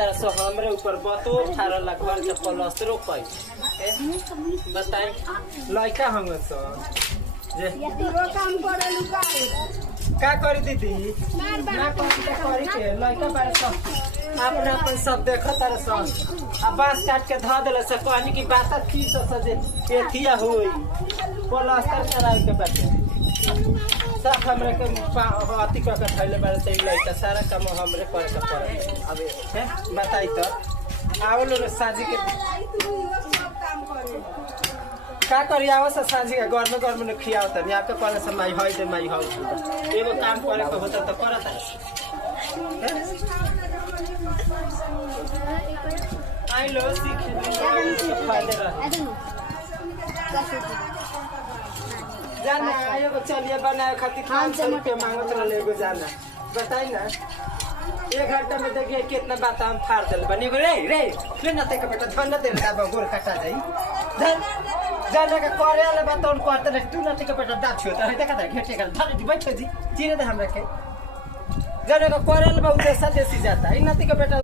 तरह से हमरे ऊपर बतो ठारल घर के प्लस्तरो कई बताई लड़का हम जे काम करेलु का करी दीदी ना करी के लड़का बारे सब अपना अपन सब देखो तरह से अब बांस काट के ध देले से कहनी की बात थी से जे एथिया होई प्लास्टर कराए के बाटे सब हमरे के अति का थैले बारे से लइका सारा काम हमरे कर के पड़े अब है बताई तो आवलो रे साजी के का करी आवस साजी के घर में खियाओ त नहीं आपके कहले से माई होई दे माई हो एगो काम करे के होता तो करत आई लो सीख फायदे रहे जाना आयो चलिए बनाए खातिर 500 रुपया मांगत रहे एगो जाना बताई ना 1 घंटा में देखिए कितना बात हम फाड़ देल बनी रे रे ले ना ते के बेटा धन दे दा गोर काटा जाई जाने का करे वाला बात उन करते रह तू ना ते के बेटा दाछो त देखा था घेटे कर धर दी बैठ जी तीरे दे हमरा के जाने का करे वाला बहुत देसी जाता है ना ते के बेटा